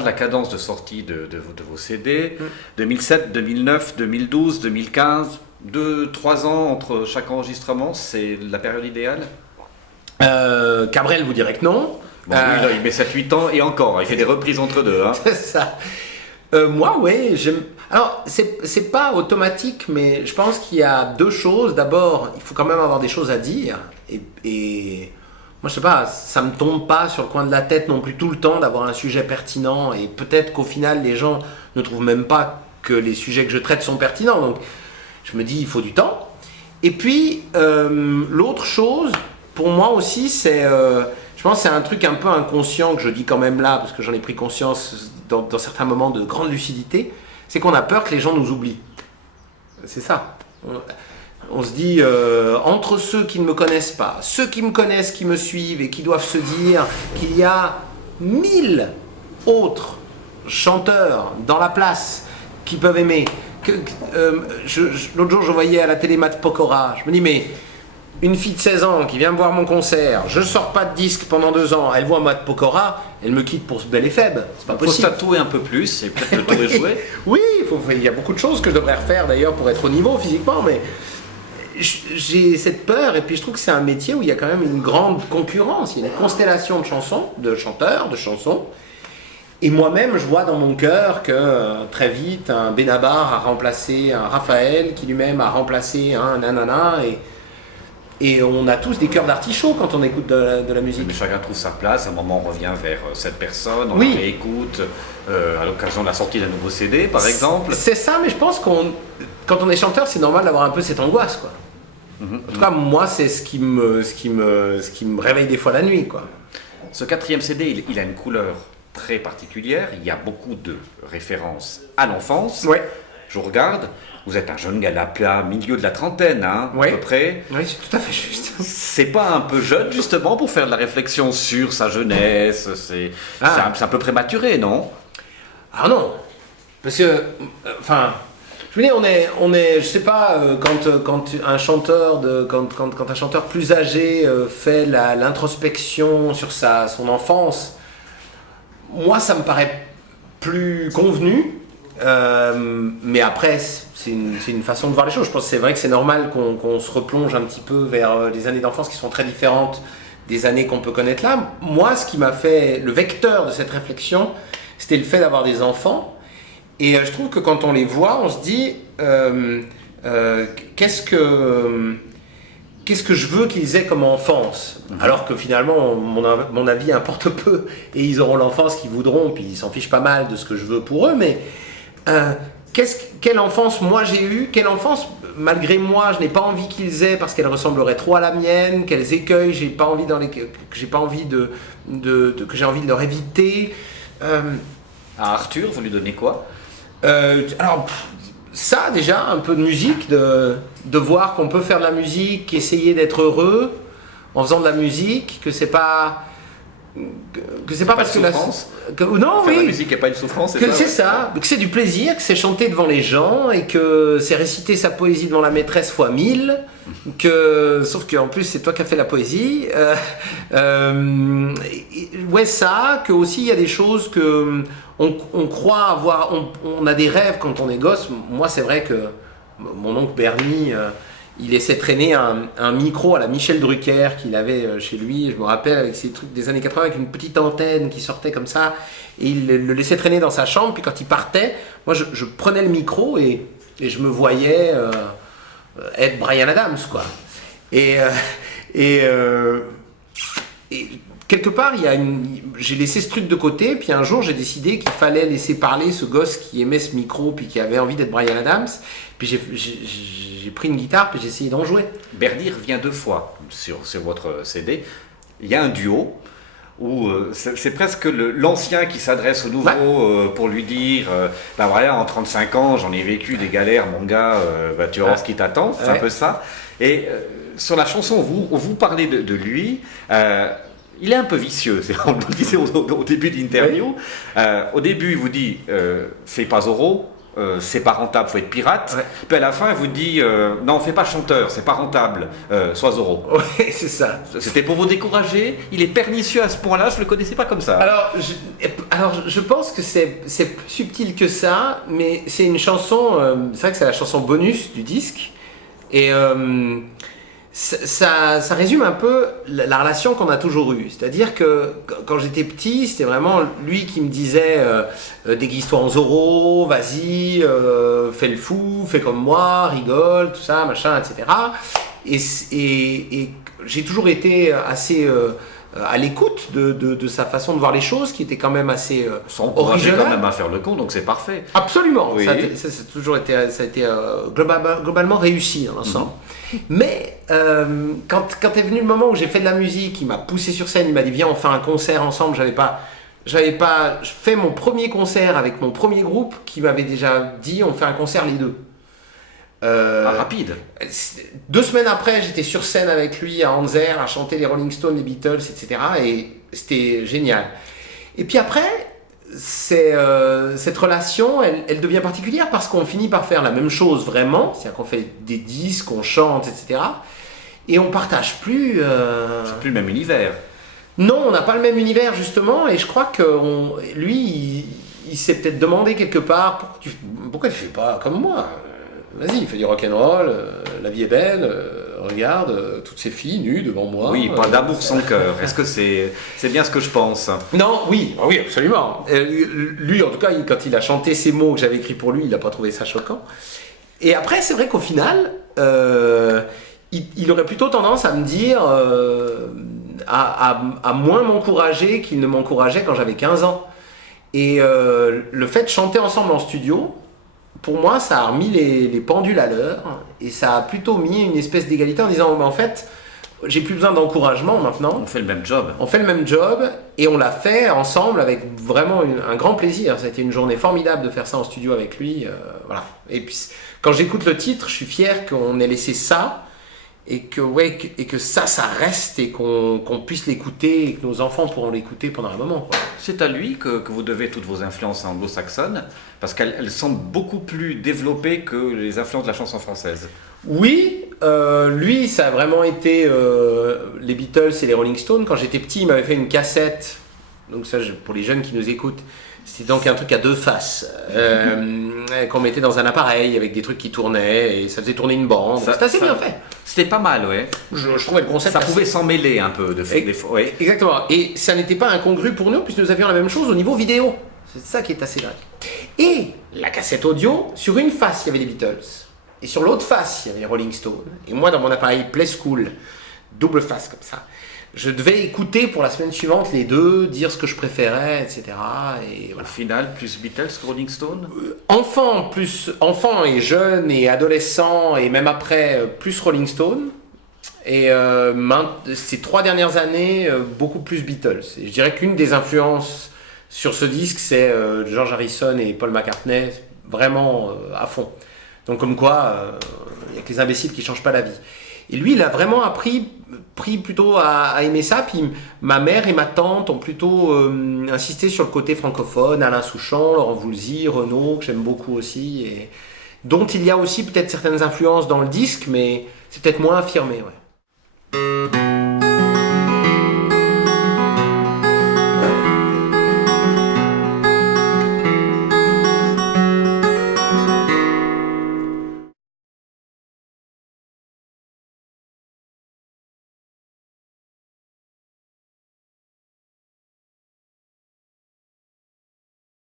regarde la cadence de sortie de vos CD, 2007, 2009, 2012, 2015, 2-3 ans entre chaque enregistrement, c'est la période idéale? Cabrel vous dirait que non. Bon, lui, là, il met 7-8 ans et encore, il fait des reprises entre deux. Hein. C'est ça. Moi, oui, j'aime. Alors, c'est pas automatique, mais je pense qu'il y a deux choses. D'abord, il faut quand même avoir des choses à dire. Et moi, je sais pas, ça me tombe pas sur le coin de la tête non plus tout le temps d'avoir un sujet pertinent. Et peut-être qu'au final, les gens ne trouvent même pas que les sujets que je traite sont pertinents. Donc, je me dis, il faut du temps. Et puis, l'autre chose, pour moi aussi, c'est. Je pense que c'est un truc un peu inconscient que je dis quand même là, parce que j'en ai pris conscience dans certains moments de grande lucidité, c'est qu'on a peur que les gens nous oublient. C'est ça. On se dit, entre ceux qui ne me connaissent pas, ceux qui me connaissent, qui me suivent et qui doivent se dire qu'il y a 1000 autres chanteurs dans la place qui peuvent aimer. L'autre jour, je voyais à la télé Matt Pokora, je me dis, mais une fille de 16 ans qui vient me voir mon concert, je sors pas de disque pendant 2 ans, elle voit Matt Pokora, elle me quitte pour ce bel et faible. C'est pas possible. Il faut se tatouer un peu plus et peut-être le tour est joué. Oui, il y a beaucoup de choses que je devrais refaire d'ailleurs pour être au niveau physiquement, mais j'ai cette peur et puis je trouve que c'est un métier où il y a quand même une grande concurrence, il y a une constellation de chansons, de chanteurs, de chansons. Et moi-même, je vois dans mon cœur que très vite, un Benabar a remplacé un Raphaël, qui lui-même a remplacé un nanana, et on a tous des cœurs d'artichaut quand on écoute de la musique. Mais chacun trouve sa place, à un moment on revient vers cette personne, on Oui. la réécoute à l'occasion de la sortie d'un nouveau CD par exemple. C'est ça, mais je pense quand on est chanteur, c'est normal d'avoir un peu cette angoisse, quoi. En tout cas, moi, c'est ce qui me réveille des fois la nuit, quoi. Ce 4e CD, il a une couleur très particulière, il y a beaucoup de références à l'enfance. Ouais. Je regarde, vous êtes un jeune gars là, milieu de la trentaine, hein, Ouais. à peu près. Oui, c'est tout à fait juste. C'est pas un peu jeune justement pour faire de la réflexion sur sa jeunesse, c'est un peu prématuré, non? Ah non, parce que, enfin, je veux dire, on est, je sais pas, quand un chanteur quand un chanteur plus âgé fait l'introspection sur son enfance, moi ça me paraît plus convenu. Mais après, c'est une façon de voir les choses. Je pense que c'est vrai que c'est normal qu'on se replonge un petit peu vers des années d'enfance qui sont très différentes des années qu'on peut connaître là. Moi, ce qui m'a fait le vecteur de cette réflexion, c'était le fait d'avoir des enfants. Et je trouve que quand on les voit, on se dit qu'est-ce que je veux qu'ils aient comme enfance, alors que finalement mon avis importe peu et ils auront l'enfance qu'ils voudront, puis ils s'en fichent pas mal de ce que je veux pour eux, mais quelle enfance moi j'ai eue, quelle enfance malgré moi je n'ai pas envie qu'ils aient parce qu'elle ressemblerait trop à la mienne, quels écueils j'ai pas envie que j'ai envie de leur éviter. À Arthur, vous lui donnez quoi? Alors ça déjà, un peu de musique, de voir qu'on peut faire de la musique, essayer d'être heureux en faisant de la musique, que c'est pas parce que non, faire oui, la musique n'est pas une souffrance, que c'est ça, que c'est du plaisir, que c'est chanter devant les gens et que c'est réciter sa poésie devant la maîtresse fois 1000, sauf qu'en plus c'est toi qui as fait la poésie. Ouais, ça, que aussi il y a des choses que on croit avoir, on a des rêves quand on est gosse. Moi c'est vrai que mon oncle Bernie, il laissait traîner un micro à la Michel Drucker qu'il avait chez lui, je me rappelle, avec ces trucs des années 80, avec une petite antenne qui sortait comme ça, et il le laissait traîner dans sa chambre, puis quand il partait, moi je prenais le micro et je me voyais être Bryan Adams, quoi. Et quelque part, j'ai laissé ce truc de côté, puis un jour j'ai décidé qu'il fallait laisser parler ce gosse qui aimait ce micro, puis qui avait envie d'être Bryan Adams, puis j'ai pris une guitare, puis j'ai essayé d'en jouer. Bernie revient 2 fois sur votre CD. Il y a un duo où c'est presque l'ancien qui s'adresse au nouveau pour lui dire ben voilà, en 35 ans, j'en ai vécu des galères, mon gars, tu vas voir ce qui t'attend. C'est un peu ça. Et sur la chanson, vous parlez de lui. Il est un peu vicieux, on le disait au début de l'interview. Au début, il vous dit fais pas Zorro. C'est pas rentable, faut être pirate. Ouais. Puis à la fin, il vous dit non, fais pas chanteur, c'est pas rentable, sois Zorro. Ouais, c'est ça. C'était pour vous décourager. Il est pernicieux à ce point-là, je le connaissais pas comme ça. Alors Alors, je pense que c'est plus subtil que ça, mais c'est une chanson, c'est vrai que c'est la chanson bonus du disque, et ça résume un peu la relation qu'on a toujours eue. C'est-à-dire que quand j'étais petit, c'était vraiment lui qui me disait déguise-toi en Zorro, vas-y, fais le fou, fais comme moi, rigole, tout ça, machin, etc. Et j'ai toujours été assez à l'écoute de sa façon de voir les choses, qui était quand même assez S'encourager quand même à faire le con, donc c'est parfait. Absolument, Oui. ça a toujours été, ça a été globalement réussi dans l'ensemble. Mais quand est venu le moment où j'ai fait de la musique, il m'a poussé sur scène, il m'a dit viens on fait un concert ensemble. J'avais pas fait mon premier concert avec mon premier groupe qui m'avait déjà dit on fait un concert les deux. Rapide. 2 semaines après, j'étais sur scène avec lui à Anzer à chanter les Rolling Stones, les Beatles, etc. Et c'était génial. Et puis après, cette relation, elle devient particulière parce qu'on finit par faire la même chose vraiment, c'est-à-dire qu'on fait des disques, on chante, etc. Et on partage plus. C'est plus le même univers. Non, on n'a pas le même univers justement, et je crois que lui, il s'est peut-être demandé quelque part pourquoi tu fais pas comme moi. Vas-y, fais du rock'n'roll, la vie est belle, regarde toutes ces filles nues devant moi. Oui, pas d'amour sans cœur. Est-ce que c'est bien ce que je pense? Non, oui, absolument. Lui, en tout cas, quand il a chanté ces mots que j'avais écrits pour lui, il n'a pas trouvé ça choquant. Et après, c'est vrai qu'au final, il aurait plutôt tendance à me dire, à moins m'encourager qu'il ne m'encourageait quand j'avais 15 ans. Et le fait de chanter ensemble en studio, pour moi, ça a remis les pendules à l'heure et ça a plutôt mis une espèce d'égalité en disant en fait, j'ai plus besoin d'encouragement maintenant. On fait le même job. On fait le même job et on l'a fait ensemble avec vraiment un grand plaisir. Ça a été une journée formidable de faire ça en studio avec lui. Voilà. Et puis, quand j'écoute le titre, je suis fier qu'on ait laissé ça et que ça reste et qu'on puisse l'écouter et que nos enfants pourront l'écouter pendant un moment. Quoi. C'est à lui que vous devez toutes vos influences anglo-saxonnes, parce qu'elles semblent beaucoup plus développées que les influences de la chanson française. Oui, lui, ça a vraiment été les Beatles et les Rolling Stones. Quand j'étais petit, il m'avait fait une cassette. Donc ça, pour les jeunes qui nous écoutent, c'était donc un truc à 2 faces qu'on mettait dans un appareil avec des trucs qui tournaient et ça faisait tourner une bande. C'était assez bien fait. C'était pas mal, ouais. Je trouvais le concept ça pouvait s'en mêler un peu des fois. Ouais. Exactement. Et ça n'était pas incongru pour nous puisque nous avions la même chose au niveau vidéo. C'est ça qui est assez dingue. Et la cassette audio, sur une face, il y avait les Beatles. Et sur l'autre face, il y avait les Rolling Stones. Et moi, dans mon appareil Play School, double face comme ça, je devais écouter pour la semaine suivante les deux, dire ce que je préférais, etc. Et voilà. Au final, plus Beatles que Rolling Stone Enfant et jeune et adolescent et même après, plus Rolling Stone. Et ces 3 dernières années, beaucoup plus Beatles. Et je dirais qu'une des influences sur ce disque, c'est George Harrison et Paul McCartney, vraiment à fond. Donc comme quoi, il n'y a que les imbéciles qui ne changent pas la vie. Et lui, il a vraiment pris plutôt à aimer ça. Puis ma mère et ma tante ont plutôt insisté sur le côté francophone, Alain Souchon, Laurent Voulzy, Renaud, que j'aime beaucoup aussi, et dont il y a aussi peut-être certaines influences dans le disque, mais c'est peut-être moins affirmé. Ouais.